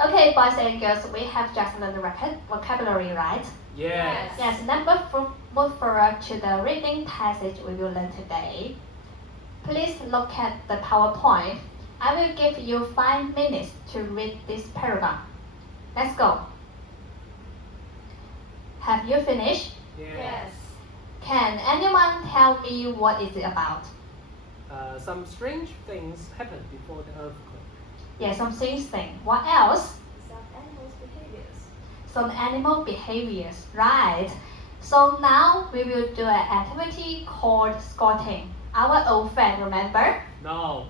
Okay, boys and girls, we have just learned the vocabulary, right? Yes. Yes, now move forward to the reading passage we will learn today. Please look at the PowerPoint. I will give you 5 minutes to read this paragraph. Let's go. Have you finished? Yes. Can anyone tell me what is it about? Some strange things happened before the earthquake. Yes, some strange thing. What else? Some animals' behaviors. Some animal behaviors, right? So now we will do an activity called scouting. Our old friend, remember? No.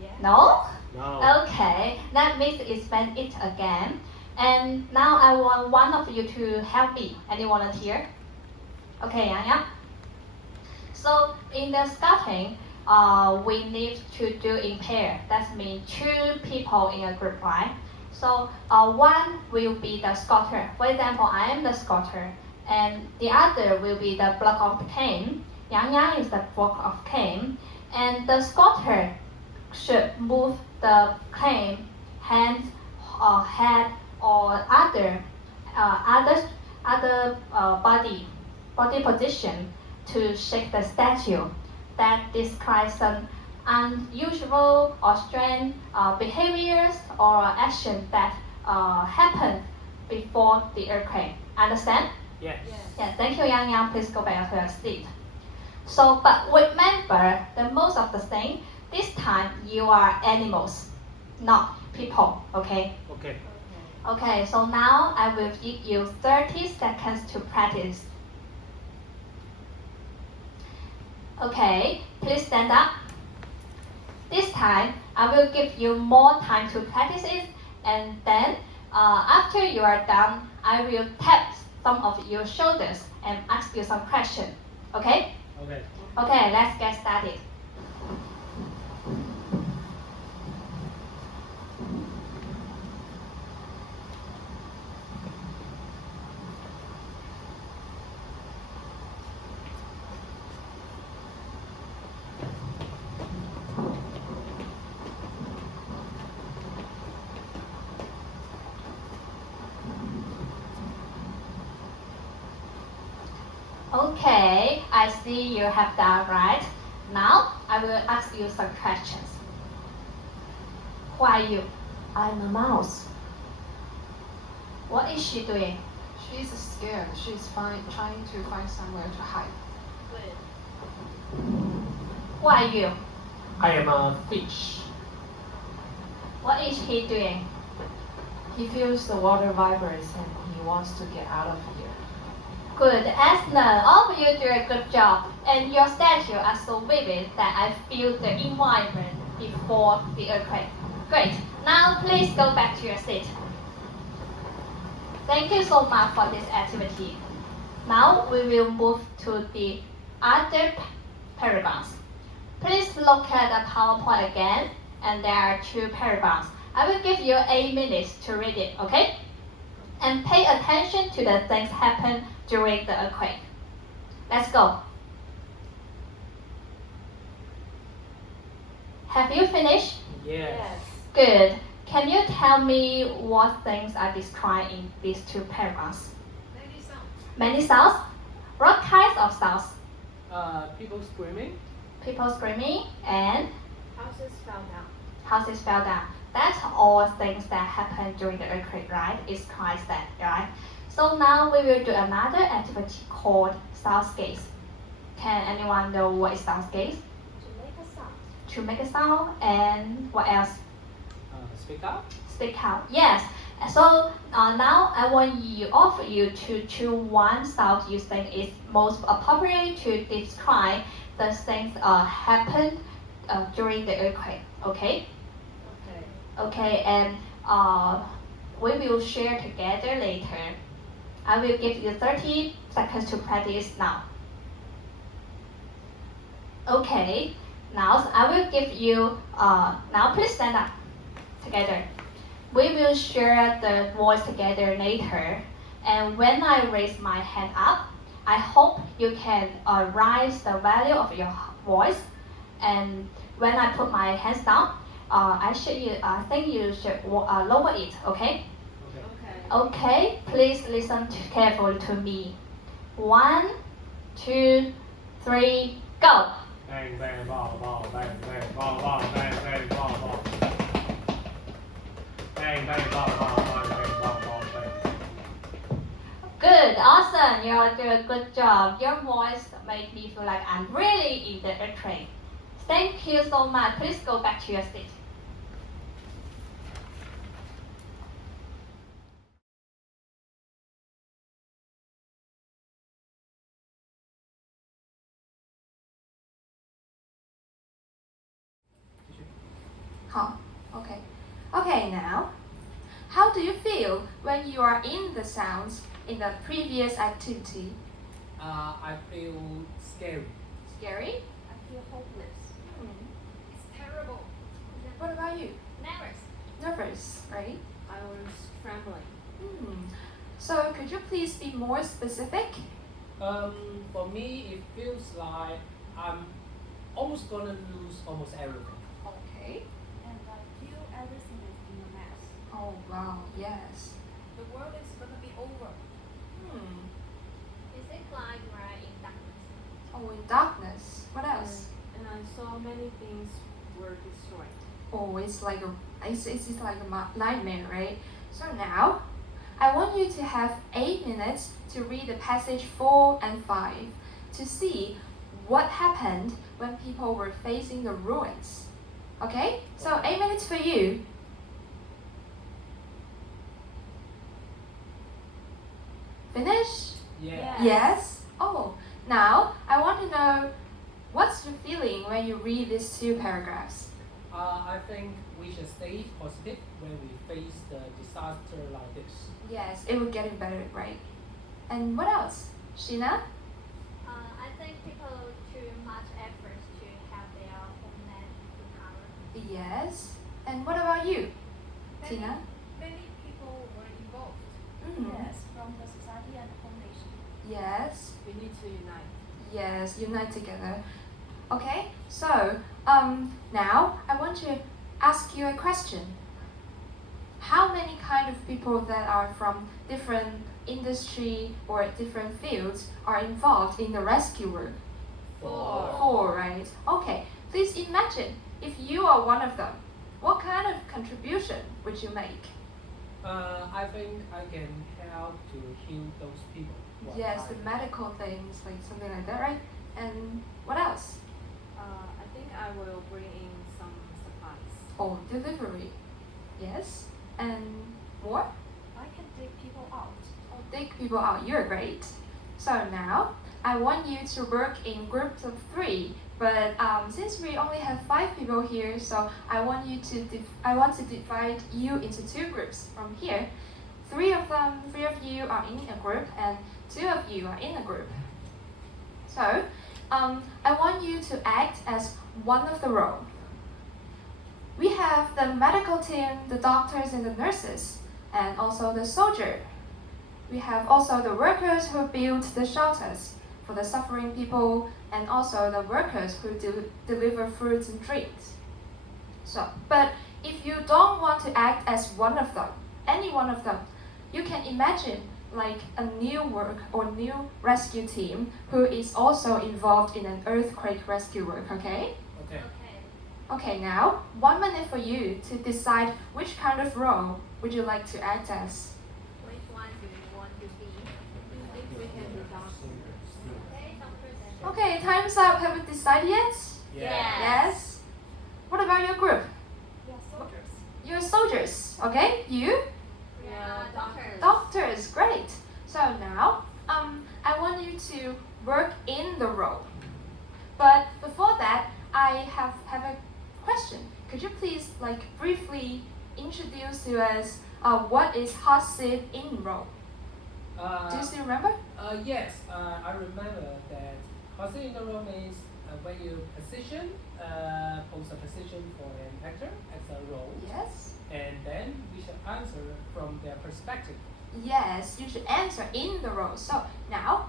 Yeah. No? No. Okay, let me explain it again. And now I want one of you to help me. Any volunteer? Okay, Yang. So in the scouting, we need to do in pair. That means 2 people in a group, right? So one will be the scouter. For example, I am the scouter, and the other will be the block of cane. Yang is the block of cane, and the scouter should move the cane, hands, head, or other body position to shake the statue. That describes some unusual or strange behaviors or action that happened before the earthquake. Understand? Yes. Yeah, thank you, Yang. Please go back to your seat. So, but remember, the most of the thing, this time you are animals, not people, okay? Okay. Okay, so now I will give you 30 seconds to practice. Okay, please stand up. This time, I will give you more time to practice it, and then after you are done, I will tap some of your shoulders and ask you some questions. Okay? Okay. Okay, let's get started. Okay, I see you have done right. Now I will ask you some questions. Who are you? I'm a mouse. What is she doing? She's scared. She's trying to find somewhere to hide. Who are you? I am a fish. What is he doing? He feels the water vibrates and he wants to get out of here. Good, excellent. All of you do a good job. And your statue are so vivid that I feel the environment before the earthquake. Great. Now please go back to your seat. Thank you so much for this activity. Now we will move to the other paragraphs. Please look at the PowerPoint again, and there are 2 paragraphs. I will give you 8 minutes to read it, okay? And pay attention to the things happen during the earthquake. Let's go. Have you finished? Yes. Good. Can you tell me what things are described in these 2 paragraphs? Many sounds? What kinds of sounds? People screaming. People screaming and Houses fell down. houses fell down. That's all things that happened during the earthquake, right? It's quite sad, right? So now we will do another activity called soundscapes. Can anyone know what is soundscapes? To make a sound. To make a sound, and what else? Speak up. Speak out. Yes. So now I want all of you to choose one sound you think is most appropriate to describe the things happened during the earthquake. Okay? Okay. Okay, and we will share together later. I will give you 30 seconds to practice now. Okay, now I will give you, now please stand up together. We will share the voice together later. And when I raise my hand up, I hope you can raise the value of your voice. And when I put my hands down, I think you should lower it. Okay. Okay. Okay. Please listen carefully to me. 1, 2, 3, go. Bang, bang, ball, ball, bang, bang, ball, ball, bang, bang, ball, ball. Bang, bang, ball, ball, bang, bang, ball, ball, bang. Good, awesome. You're doing a good job. Your voice made me feel like I'm really in the train. Thank you so much. Please go back to your seat. Okay. Okay, now, how do you feel when you are in the sounds in the previous activity? I feel scary. Scary? I feel hopeless. It's terrible. What about you? Nervous. Nervous, right? I was trembling. So could you please be more specific? For me, it feels like I'm almost gonna lose almost everything. Okay. And I feel everything is in a mess. Oh wow, yes. The world is gonna be over. Is it like we're in darkness? Oh, in darkness. What else? And I saw many things were destroyed. Oh, it's like a nightmare, right? So now, I want you to have 8 minutes to read the passage 4 and 5 to see what happened when people were facing the ruins. Okay? So 8 minutes for you. Finish? Yeah. Yes? Oh, now I want to know what's your feeling when you read these 2 paragraphs? I think we should stay positive when we face the disaster like this. Yes, it will get better, right? And what else? Sheena? I think people too much effort to have their homeland recover. Yes. And what about you? Tina? Many people were involved. Mm. From the society and the whole nation. Yes. We need to unite. Yes, unite together. Okay, so now I want to ask you a question. How many kind of people that are from different industry or different fields are involved in the rescue work? 4. 4, right? Okay, please imagine if you are one of them. What kind of contribution would you make? I think I can help to heal those people. Yes, the medical things, like something like that, right? And what else? I think I will bring in some supplies. Oh, delivery. Yes. And more? I can dig people out. Oh, dig people out. You're great. So now, I want you to work in groups of 3. But since we only have 5 people here, so I want to divide you into 2 groups from here. 3 of you are in a group, and 2 of you are in a group. So, I want you to act as one of the role. We have the medical team, the doctors and the nurses, and also the soldier. We have also the workers who build the shelters for the suffering people, and also the workers who deliver fruits and drinks. So, but if you don't want to act as one of them, any one of them, you can imagine like a new work or new rescue team who is also involved in an earthquake rescue work, okay? Okay. Okay, now 1 minute for you to decide which kind of role would you like to act as. Which one do you want to be? I think we can be doctors. Okay, doctors and Okay, time's up. Have you decided yet? Yeah. Yes. What about your group? We are soldiers. You're soldiers, okay? You? We are doctors. Doctors, great. So now, I want you to work in the role. But before that, I have a question. Could you please like briefly introduce to us what is hot seat in role? Do you still remember? Yes, I remember that hot seat in the role means when you pose a position for an actor as a role, Yes. and then we should answer from their perspective. Yes, you should answer in the role. So now,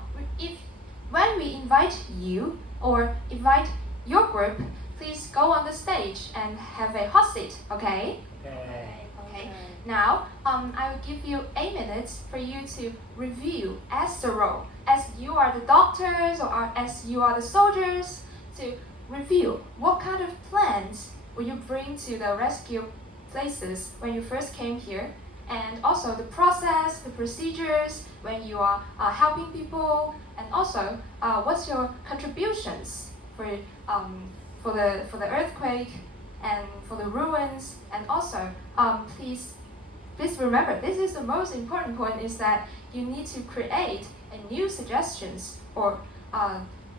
when we invite you or invite your group, please go on the stage and have a hot seat, okay? Okay. Now, I will give you 8 minutes for you to review as the role, as you are the doctors or as you are the soldiers, to review what kind of plans will you bring to the rescue places when you first came here, and also the process, the procedures when you are helping people, and also what's your contributions for the earthquake and for the ruins, and also please remember, this is the most important point, is that you need to create a new suggestions or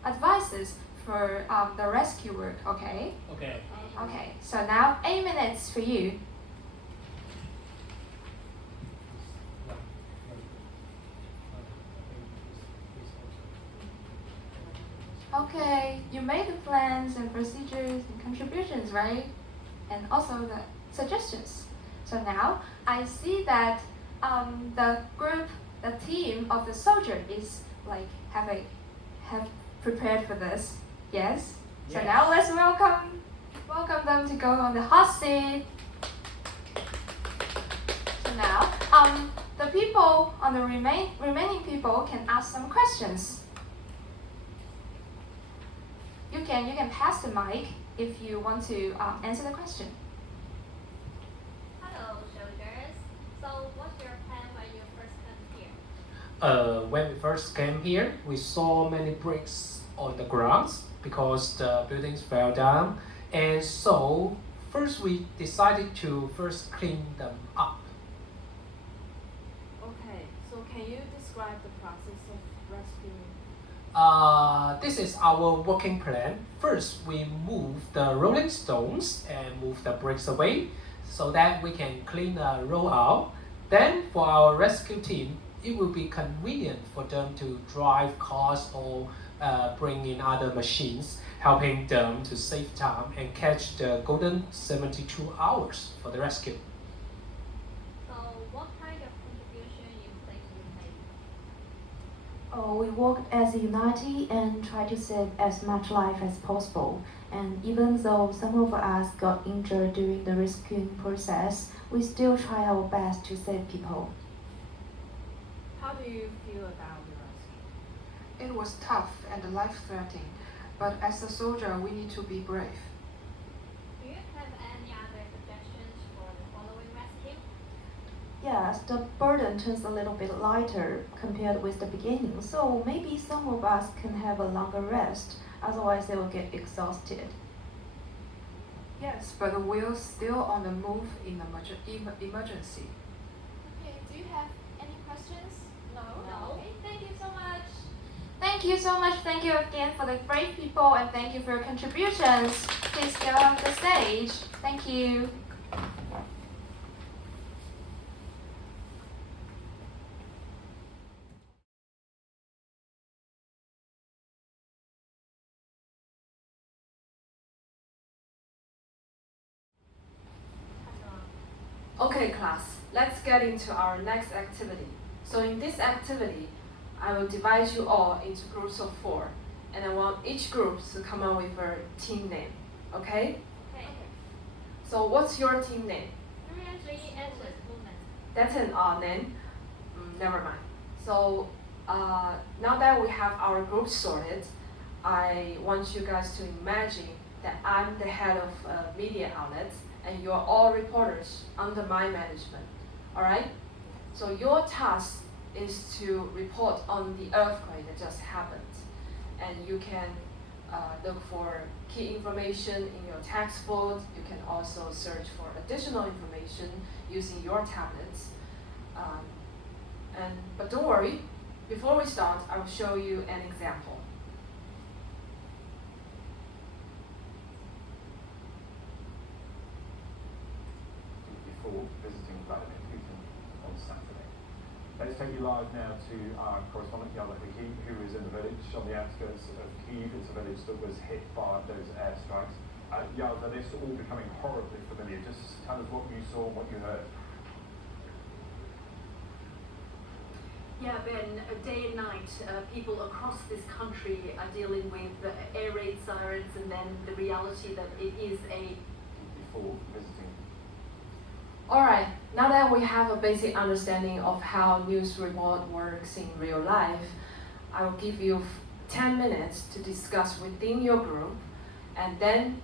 advices for the rescue work, okay? Okay. Okay, so now 8 minutes for you. Okay, you made the plans and procedures and contributions, right? And also the suggestions. So now I see that the team of the soldier is like have prepared for this. Yes. So Yes. now let's welcome them to go on the hot seat. So now the people on the remaining people can ask some questions. You can pass the mic if you want to answer the question. Hello, soldiers. So, what's your plan when you first come here? When we first came here, we saw many bricks on the ground because the buildings fell down, and so first we decided to first clean them up. Okay, so can you describe the process of rescuing? This is our working plan. First, we move the rolling stones and move the bricks away so that we can clean the roll out. Then, for our rescue team, it will be convenient for them to drive cars or bring in other machines, helping them to save time and catch the golden 72 hours for the rescue. So, what kind of contribution you think you made? Oh, we worked as a unity and tried to save as much life as possible. And even though some of us got injured during the rescuing process, we still try our best to save people. How do you feel about the rescue? It was tough and life-threatening, but as a soldier, we need to be brave. Do you have any other suggestions for the following rescue? Yes, the burden turns a little bit lighter compared with the beginning, so maybe some of us can have a longer rest, otherwise they will get exhausted. Yes, but we're still on the move in emergency. Okay, do you have any questions? No? No. Okay, thank you so much. Thank you so much. Thank you again for the brave people, and thank you for your contributions. Please go on the stage. Thank you. Okay, class, let's get into our next activity. So in this activity, I will divide you all into groups of 4, and I want each group to come up with a team name, okay? Okay. So what's your team name? 3 endless women. That's an odd name. Never mind. So now that we have our group sorted, I want you guys to imagine that I'm the head of a media outlet and you're all reporters under my management. Alright? So your task is to report on the earthquake that just happened. And you can look for key information in your textbook. You can also search for additional information using your tablets. But don't worry, before we start, I will show you an example. Before visiting Vladimir Putin on Saturday. Let's take you live now to our correspondent Yana Haki, who is in the village on the outskirts of Kyiv. It's a village that was hit by those airstrikes. Yana, this is all becoming horribly familiar. Just tell us what you saw and what you heard. Yeah, Ben, day and night, people across this country are dealing with air raid sirens and then the reality that it is a... Before visiting. Alright, now that we have a basic understanding of how news report works in real life, I will give you 10 minutes to discuss within your group, and then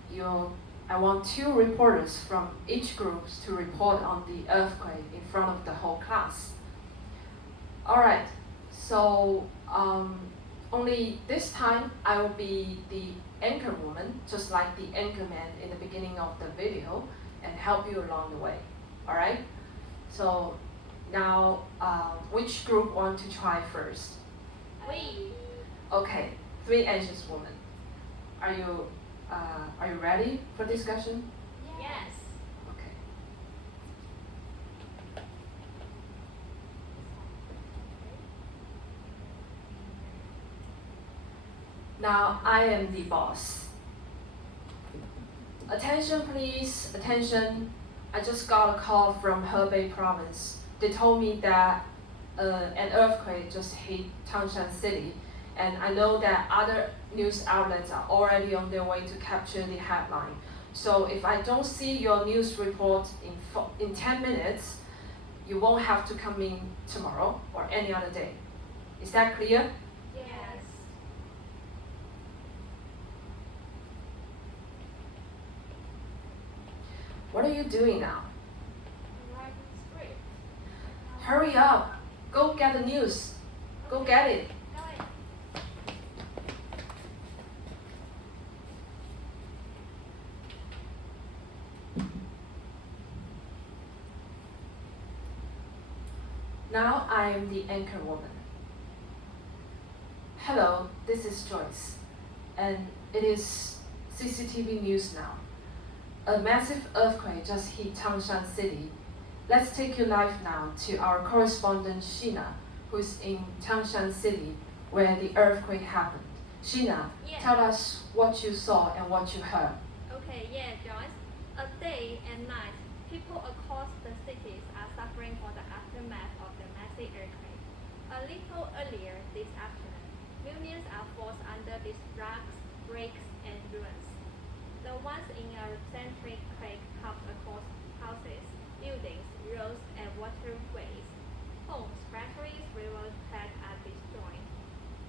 I want 2 reporters from each group to report on the earthquake in front of the whole class. Alright, so only this time I will be the anchor woman, just like the anchor man in the beginning of the video, and help you along the way. Alright? So now, which group want to try first? We. Okay, 3 anxious women. Are you ready for discussion? Yes. Okay. Now I am the boss. Attention please, attention. I just got a call from Hebei province. They told me that an earthquake just hit Tangshan City, and I know that other news outlets are already on their way to capture the headline. So if I don't see your news report in 10 minutes, you won't have to come in tomorrow or any other day. Is that clear? Yes. What are you doing now? Writing script. Hurry up! Go get the news. Go get it. Go ahead. Now I am the anchor woman. Hello, this is Joyce, and it is CCTV News now. A massive earthquake just hit Tangshan City. Let's take you live now to our correspondent Sheena, who's in Tangshan City, where the earthquake happened. Sheena, Yeah. tell us what you saw and what you heard. Okay, yeah, Joyce. A day and night, people across the cities are suffering for the aftermath of the massive earthquake. A little earlier this afternoon, millions are forced under these rocks, bricks, and ruins. The ones in a century quake carved across houses, buildings, roads, and waterways. Homes, factories, railroad tracks are destroyed.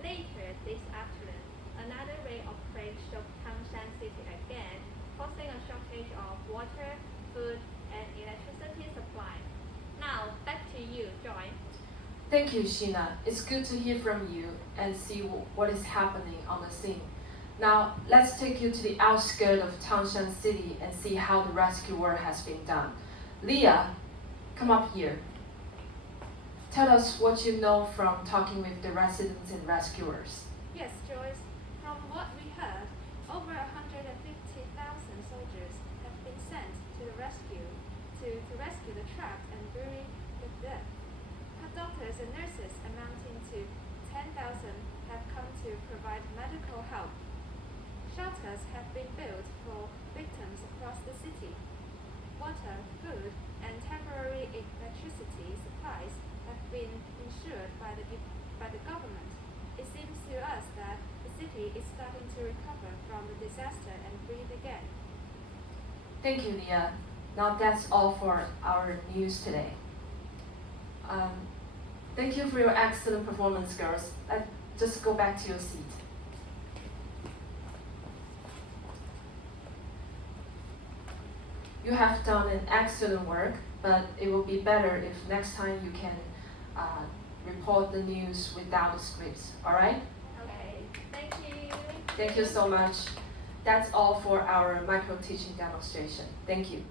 Later this afternoon, another ray of quake shook Tangshan City again, causing a shortage of water, food, and electricity supply. Now, back to you, Joy. Thank you, Sheena. It's good to hear from you and see what is happening on the scene. Now, let's take you to the outskirts of Tangshan City and see how the rescue work has been done. Leah, come up here. Tell us what you know from talking with the residents and rescuers. Yes, Joyce. From what we heard, over 150,000 soldiers have been sent to the rescue to rescue the trapped and bury the dead. Doctors and nurses amounting to 10,000 have come to provide medical help. Shelters have been built for victims across the city. Water, food, and temporary electricity supplies have been ensured by the government. It seems to us that the city is starting to recover from the disaster and breathe again. Thank you, Leah. Now that's all for our news today. Thank you for your excellent performance, girls. Let's just go back to your seat. You have done an excellent work, but it will be better if next time you can report the news without the scripts, alright? Okay, thank you. Thank you so much. That's all for our micro teaching demonstration. Thank you.